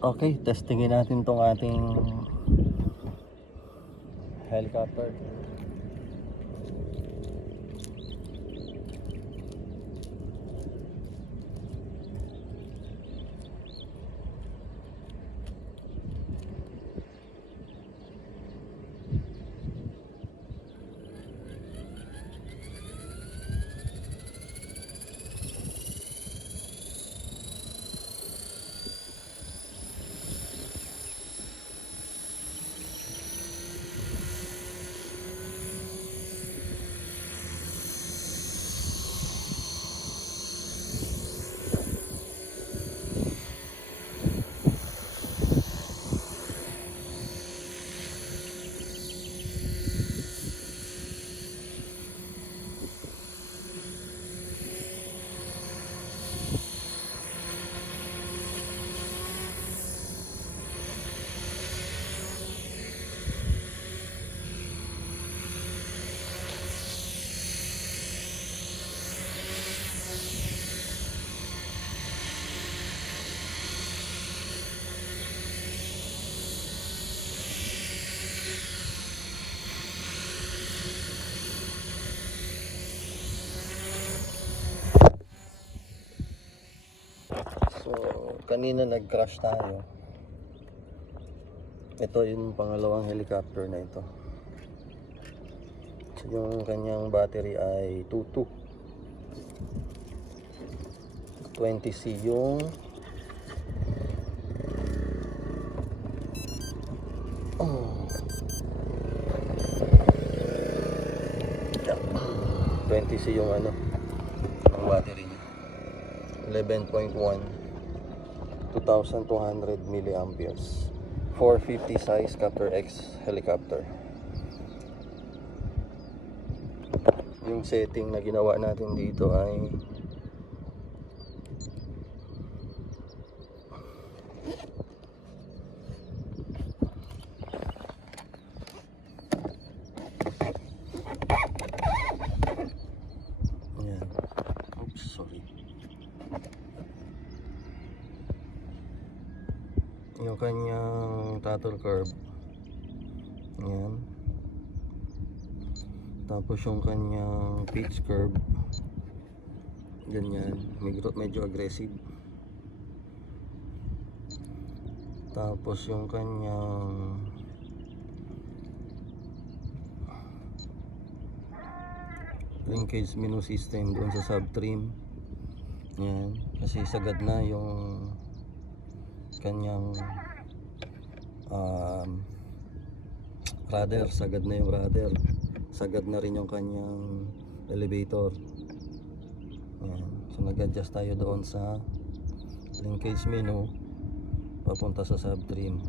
Okay, testingin natin tong ating helicopter. So, kanina nag-crash tayo. Ito yung pangalawang helicopter na ito. So, yung kanyang battery ay 22. 20C yung 20C yung ano, ang battery niya. 11.1, 2,200 milliamperes. 450 size Captor X helicopter. Yung setting na ginawa natin dito ay yan. Oops, sorry. Yung kanyang throttle curve, yan. Tapos yung kanyang pitch curve, ganyan, medyo aggressive. Tapos yung kanyang linkage menu system doon sa subtrim, yan, kasi sagad na yung kanyang rudder, sagad na yung rudder, sagad na rin yung kanyang elevator. Yan. So nag-adjust tayo doon sa linkage menu papunta sa subtrim.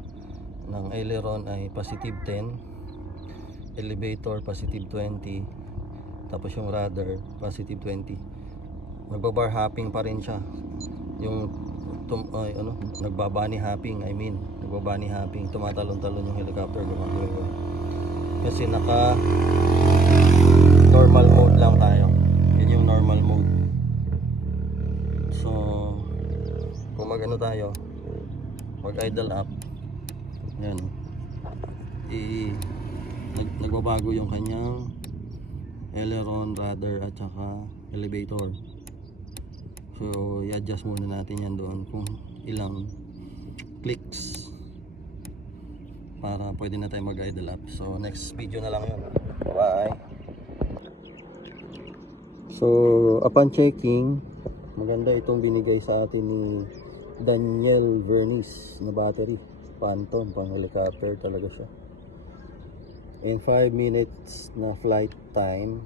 Ng aileron ay positive 10, elevator positive 20, tapos yung rudder positive 20. Magbabar hopping pa rin siya. Yung nagbabani hopping, nagbabani hopping, tumatalon-talon yung helicopter, gumagalaw. Kasi naka normal mode lang tayo. Yun yung normal mode. So kung mag-ano tayo, mag idle up, yan, nagbabago yung kanyang aileron, rudder at saka elevator. So i-adjust muna natin yan doon kung ilang clicks para pwede na tayo mag-idle up. So next video na lang yun. Bye. So upon checking, maganda itong binigay sa atin ni Daniel Vernice na battery. Phantom, pang helicopter talaga siya. In 5 minutes na flight time,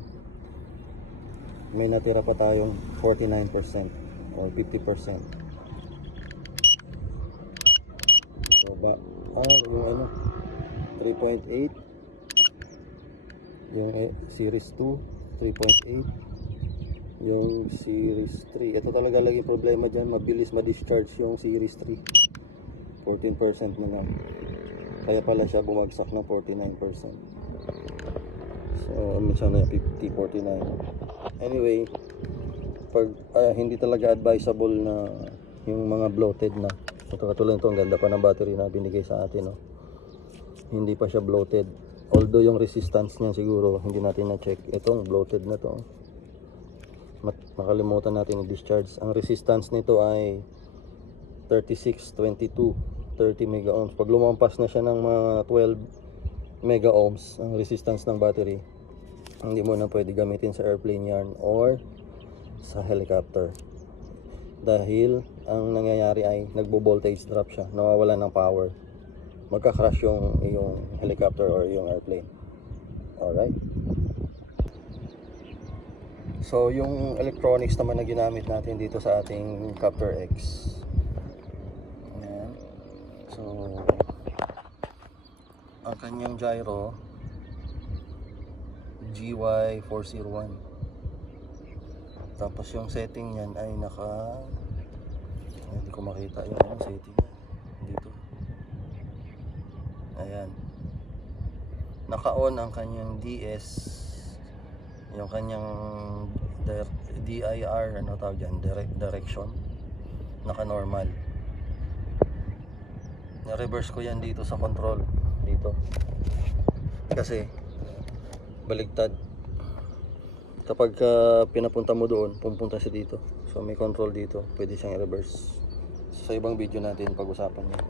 may natira pa tayong 49% or 50%. So yung ano, 3.8, yung series 2 3.8, yung series 3. Ito talaga lagi problema dyan, mabilis ma-discharge yung series 3. 14% na lang, kaya pala siya bumagsak ng 49%. So minsan na 50, 49. Anyway, pag hindi talaga advisable na yung mga bloated na Ito katulad ito, ang ganda pa ng battery na binigay sa atin, no? Hindi pa siya bloated. Although yung resistance niya siguro hindi natin na-check. Itong bloated na to. Makalimutan natin i-discharge. Ang resistance nito ay 36, 22, 30 mega ohms. Pag lumampas na siya ng mga 12 mega ohms ang resistance ng battery, hindi mo na pwede gamitin sa airplane yarn or sa helicopter. Dahil ang nangyayari ay nagbo-voltage drop siya, nawawala ng power. Magka-crash yung helicopter or yung airplane. Alright. So yung electronics naman na ginamit natin dito sa ating Copter X. Ayan. So ang kanyang gyro GY401. Tapos yung setting niyan ay hindi ko makita yung setting dito. Ayan. Naka-on ang kanyang DS, yung kanyang DIR, ano tawag dyan, direction. Naka-normal. Na-reverse ko yan dito sa control. Dito. Kasi baligtad. Kapag pinapunta mo doon, pupunta siya dito. So may control dito, pwede siyang i-reverse. So, sa ibang video natin pag-usapan niya.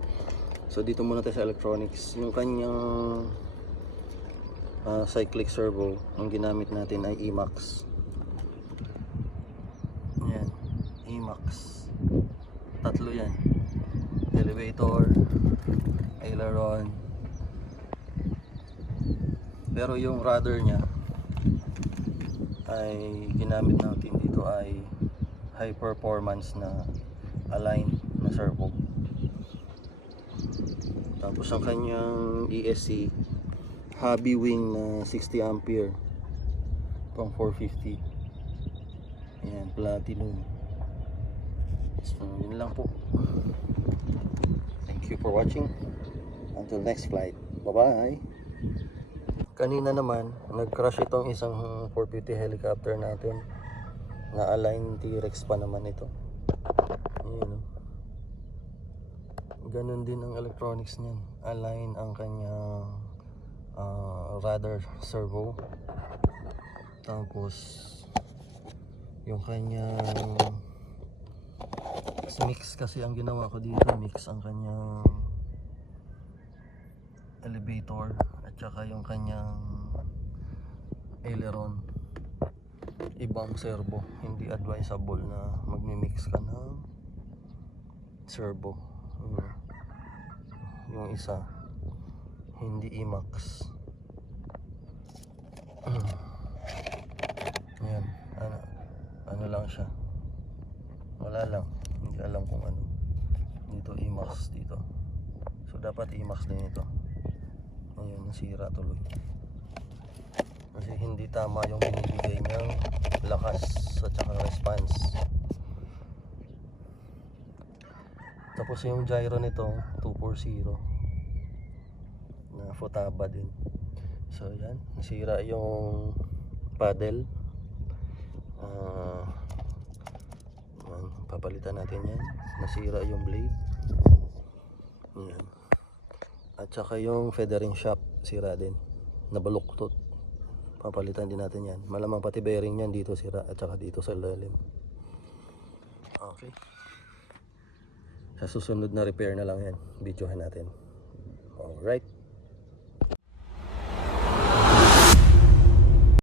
So dito muna tayo sa electronics. Yung kanyang cyclic servo, ang ginamit natin ay Emax. Yan, Emax. Tatlo yan. Elevator, aileron. Pero yung rudder niya ay ginamit natin dito ay high performance na align na servo. Tapos ang kanyang ESC hobby wing na 60 ampere pang 450. Ayan, platinum. So yun lang po. Thank you for watching. Until next flight. Bye bye. Kanina naman nag-crash itong isang 450 helicopter natin na align T-Rex pa naman ito. Ayan, ganun din ang electronics niyan. Align ang kanyang rudder servo. Tapos yung kanyang mix kasi ang ginawa ko dito, mix ang kanyang elevator at saka yung kanyang aileron. Ibang servo, hindi advisable na magmi-mix ka ng servo. Yung isa hindi Emax. Ayan, ano lang siya, wala lang, hindi alam kung ano dito. Emax dito, so dapat Emax din ito. Ayun, nasira tuloy kasi hindi tama yung binibigay niyang lakas at saka response. Tapos yung gyro nito 240 na Futaba din. So yan, nasira yung paddle. Papalitan natin yan. Nasira yung blade. Yan. At saka yung feathering shaft sira din, nabaluktot. Papalitan din natin yan. Malamang pati bearing yan dito sira at saka dito sa ilalim. Okay, sa susunod na repair na lang yan, videohan natin. Alright.